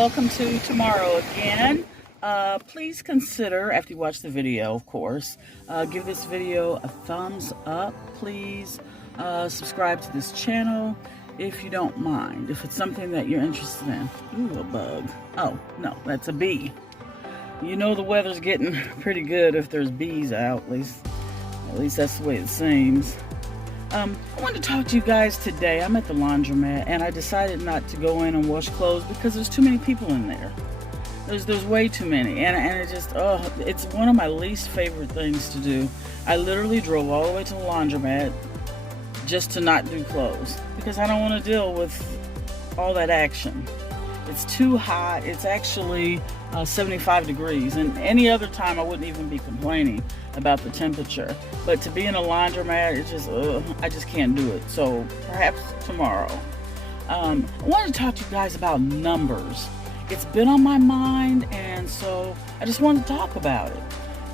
welcome to tomorrow again. Please consider, after you watch the video, of course, give this video a thumbs up. Please subscribe to this channel if you don't mind, if it's something that you're interested in. Ooh, a bug. Oh, no, that's a bee. You know the weather's getting pretty good if there's bees out, at least that's the way it seems. I wanted to talk to you guys today. I'm at the laundromat and I decided not to go in and wash clothes because there's too many people in there. There's way too many, and it just, it's one of my least favorite things to do. I literally drove all the way to the laundromat just to not do clothes because I don't want to deal with all that action. It's too hot. It's actually 75 degrees, and any other time I wouldn't even be complaining about the temperature. But to be in a laundromat, it's just, I just can't do it. So perhaps tomorrow. I wanted to talk to you guys about numbers. It's been on my mind, and so I just wanted to talk about it.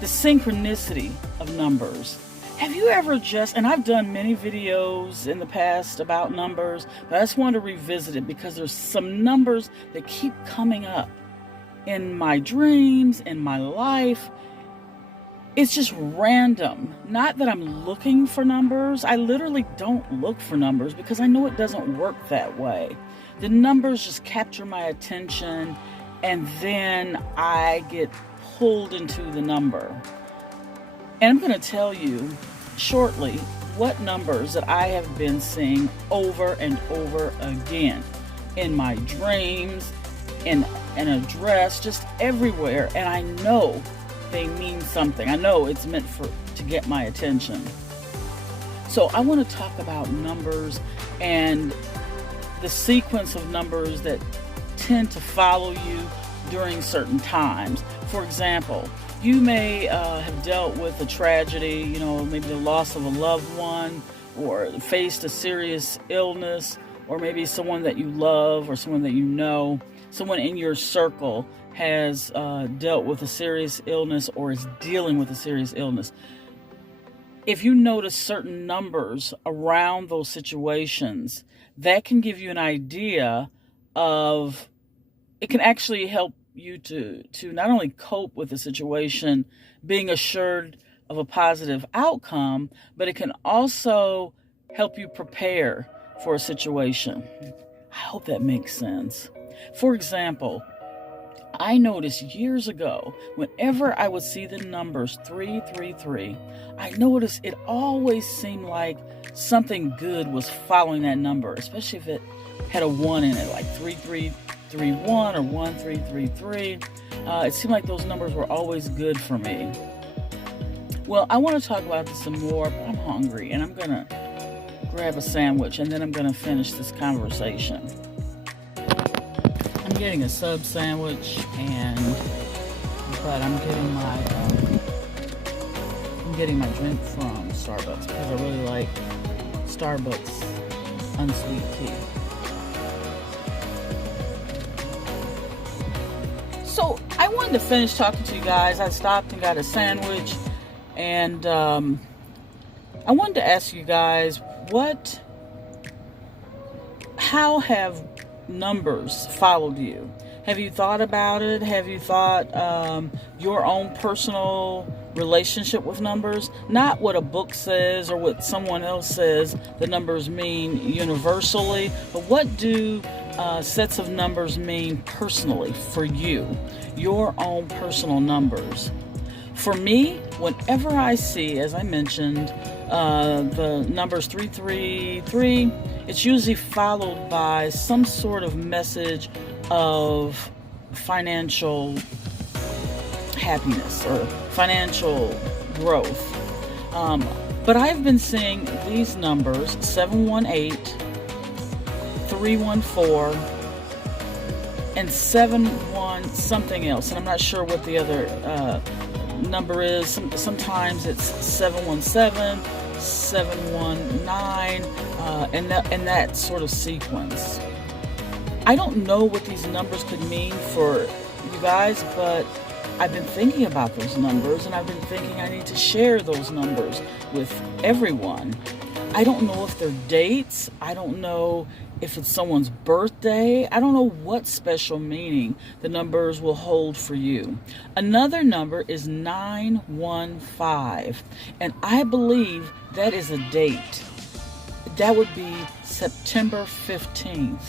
The synchronicity of numbers. Have you ever and I've done many videos in the past about numbers, but I just wanted to revisit it because there's some numbers that keep coming up in my dreams, in my life. It's just random. Not that I'm looking for numbers. I literally don't look for numbers because I know it doesn't work that way. The numbers just capture my attention, and then I get pulled into the number. And I'm going to tell you shortly what numbers that I have been seeing over and over again in my dreams, in a dress, just everywhere. And I know they mean something. I know it's meant to get my attention. So I want to talk about numbers and the sequence of numbers that tend to follow you during certain times. For example, you may have dealt with a tragedy, maybe the loss of a loved one, or faced a serious illness, or maybe someone that you love or someone that you know, someone in your circle has dealt with a serious illness or is dealing with a serious illness. If you notice certain numbers around those situations, that can give you an idea of, it can actually help you to not only cope with the situation, being assured of a positive outcome, but it can also help you prepare for a situation. I hope that makes sense. For example, I noticed years ago, whenever I would see the numbers 333, I noticed it always seemed like something good was following that number, especially if it had a 1 in it, like 3331 or 1333. It seemed like those numbers were always good for me. Well, I want to talk about this some more, but I'm hungry, and I'm going to grab a sandwich, and then I'm going to finish this conversation. I'm getting a sub sandwich, but I'm getting my drink from Starbucks because I really like Starbucks unsweet tea. So I wanted to finish talking to you guys. I stopped and got a sandwich, and I wanted to ask you guys, how have numbers followed you? Have you thought about it? Have you thought your own personal relationship with numbers? Not what a book says or what someone else says the numbers mean universally, but what do sets of numbers mean personally for you? Your own personal numbers. For me, whenever I see, as I mentioned, the numbers 333, it's usually followed by some sort of message of financial happiness or financial growth. But I've been seeing these numbers, 718, 314, and 71 something else. And I'm not sure what the other number is. Sometimes it's 717, 719, and that sort of sequence. I don't know what these numbers could mean for you guys, but I've been thinking about those numbers, and I've been thinking I need to share those numbers with everyone. I don't know if they're dates. I don't know If it's someone's birthday, I don't know what special meaning the numbers will hold for you. Another number is 915, and I believe that is a date. That would be September 15th,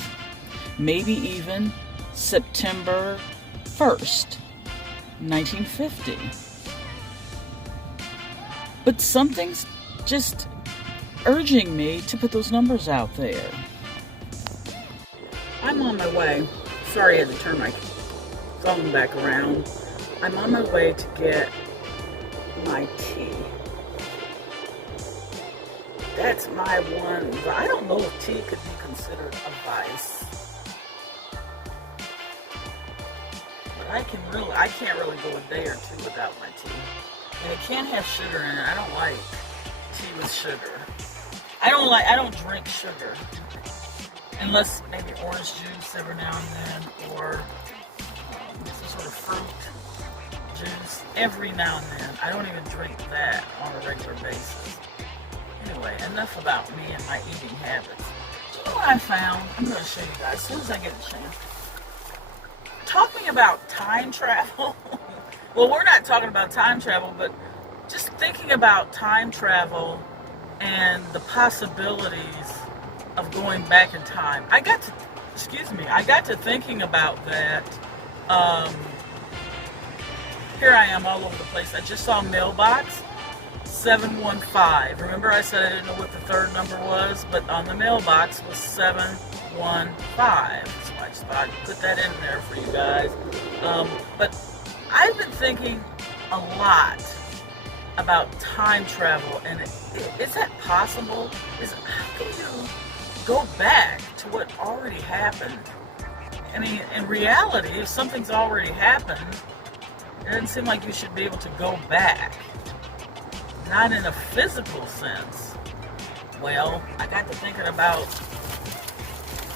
maybe even September 1st, 1950. But something's just urging me to put those numbers out there. I'm on my way. Sorry I had to turn my phone back around. I'm on my way to get my tea. That's my one. I don't know if tea could be considered a vice. But I can't really go a day or two without my tea. And it can't have sugar in it. I don't like tea with sugar. I don't drink sugar. Unless maybe orange juice every now and then, or some sort of fruit juice every now and then. I don't even drink that on a regular basis. Anyway, enough about me and my eating habits. Do you know what I found? I'm going to show you guys as soon as I get a chance. Talking about time travel. Well, we're not talking about time travel, but just thinking about time travel and the possibilities of going back in time. I got to thinking about that. Here I am all over the place. I just saw mailbox 715. Remember I said I didn't know what the third number was, but on the mailbox was 715. So I just thought I'd put that in there for you guys. But I've been thinking a lot about time travel, and is that possible? How can you go back to what already happened? I mean, in reality, if something's already happened, it doesn't seem like you should be able to go back. Not in a physical sense. Well, I got to thinking about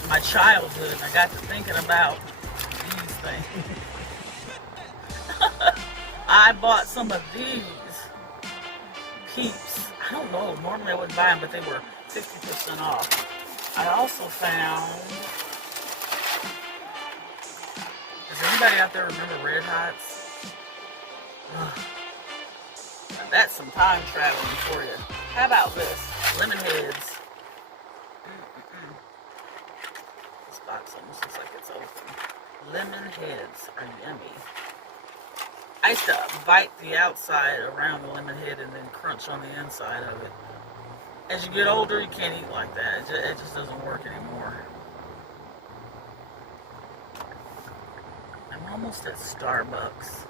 my childhood, and I got to thinking about these things. I bought some of these Peeps. I don't know, normally I wouldn't buy them, but they were 50% off. I also found, does anybody out there remember Red Hots? That's some time traveling for you. How about this? Lemon Heads. This box almost looks like it's open. Lemon Heads are yummy. I used to bite the outside around the lemon head and then crunch on the inside of it. As you get older, you can't eat like that. It just doesn't work anymore. I'm almost at Starbucks.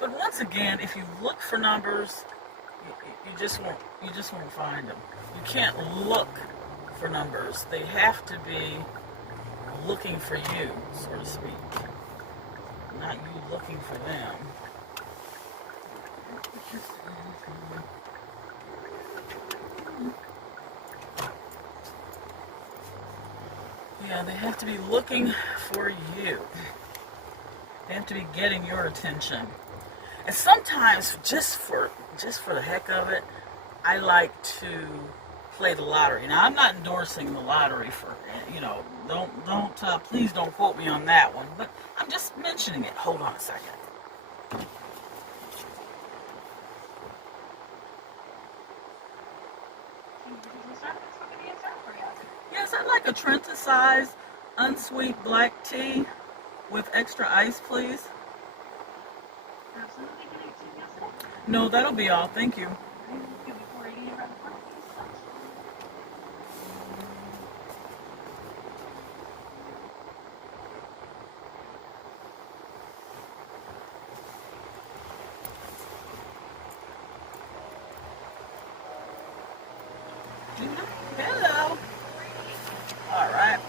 But once again, if you look for numbers, you just won't find them. You can't look for numbers. They have to be looking for you, so to speak. Not you looking for them. Yeah, they have to be looking for you. They have to be getting your attention. And sometimes, just for the heck of it, I like to play the lottery. Now, I'm not endorsing the lottery for, please don't quote me on that one. But I'm just mentioning it. Hold on a second. Yes, I'd like a Trenta-size unsweet black tea with extra ice, please. No, that'll be all. Thank you. Hello. All right.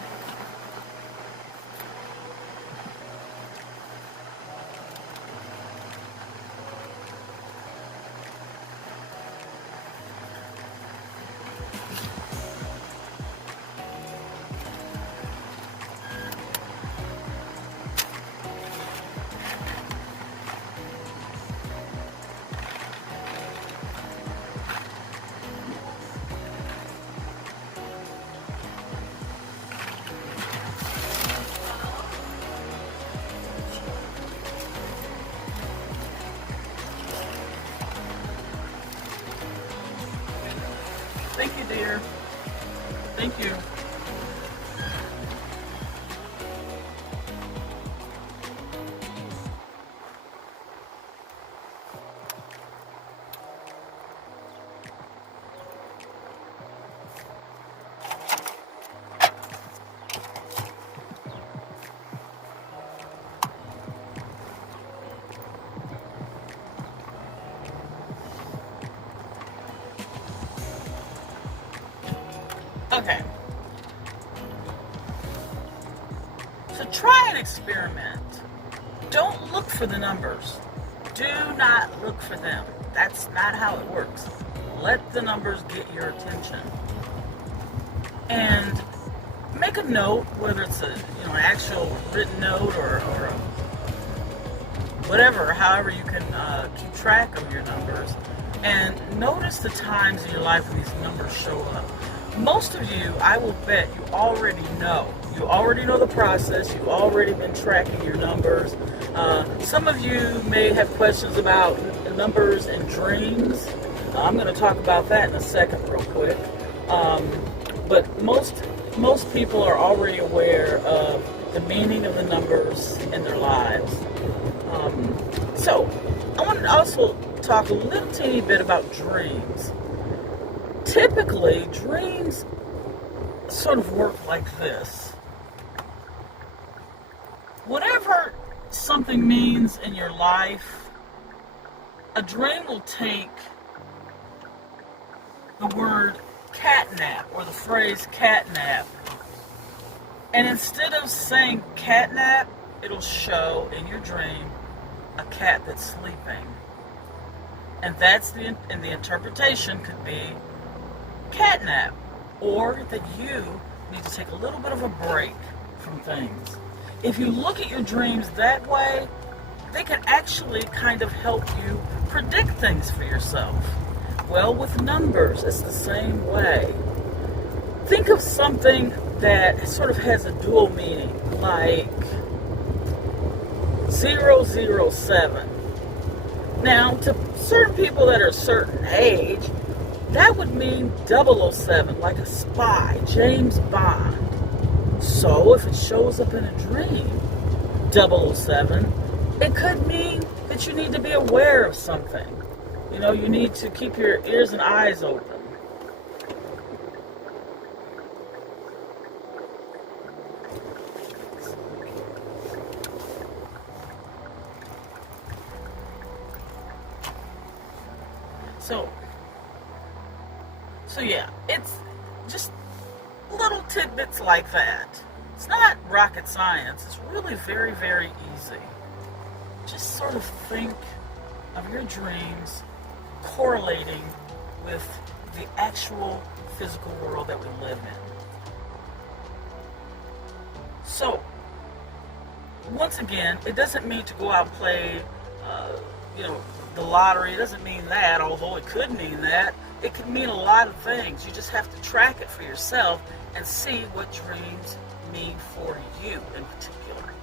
Okay. So try an experiment. Don't look for the numbers. Do not look for them. That's not how it works. Let the numbers get your attention. And make a note, whether it's an actual written note or a whatever, however you can keep track of your numbers. And notice the times in your life when these numbers show up. Most of you, I will bet you already know. You already know the process. You've already been tracking your numbers. Some of you may have questions about numbers and dreams. I'm going to talk about that in a second real quick. But most people are already aware of the meaning of the numbers in their lives. So I want to also talk a little teeny bit about dreams. Typically, dreams sort of work like this. Whatever something means in your life, a dream will take the word catnap or the phrase catnap, and instead of saying catnap, it'll show in your dream a cat that's sleeping. And the interpretation could be catnap, or that you need to take a little bit of a break from things. If you look at your dreams that way, they can actually kind of help you predict things for yourself. Well, with numbers, it's the same way. Think of something that sort of has a dual meaning, like 007. Now, to certain people that are a certain age, that would mean 007, like a spy, James Bond. So, if it shows up in a dream, 007, it could mean that you need to be aware of something. You need to keep your ears and eyes open. So yeah, it's just little tidbits like that. It's not rocket science. It's really very, very easy. Just sort of think of your dreams correlating with the actual physical world that we live in. So, once again, it doesn't mean to go out and play, the lottery. It doesn't mean that, although it could mean that. It could mean a lot of things. You just have to track it for yourself and see what dreams mean for you in particular.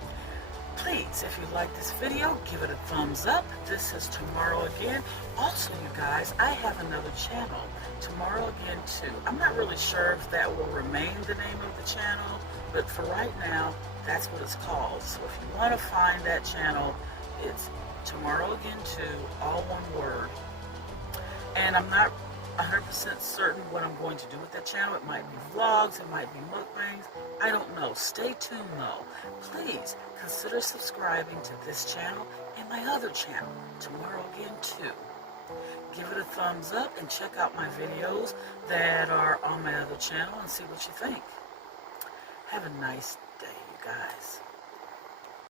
Please, if you like this video, give it a thumbs up. This is Tomorrow Again. Also, you guys, I have another channel, Tomorrow Again 2. I'm not really sure if that will remain the name of the channel, but for right now, that's what it's called. So if you want to find that channel, it's Tomorrow Again 2, all one word. And I'm not 100% certain what I'm going to do with that channel. It might be vlogs, it might be mukbangs, I don't know. Stay tuned though. Please consider subscribing to this channel and my other channel, Tomorrow Again 2. Give it a thumbs up and check out my videos that are on my other channel and see what you think. Have a nice day, you guys.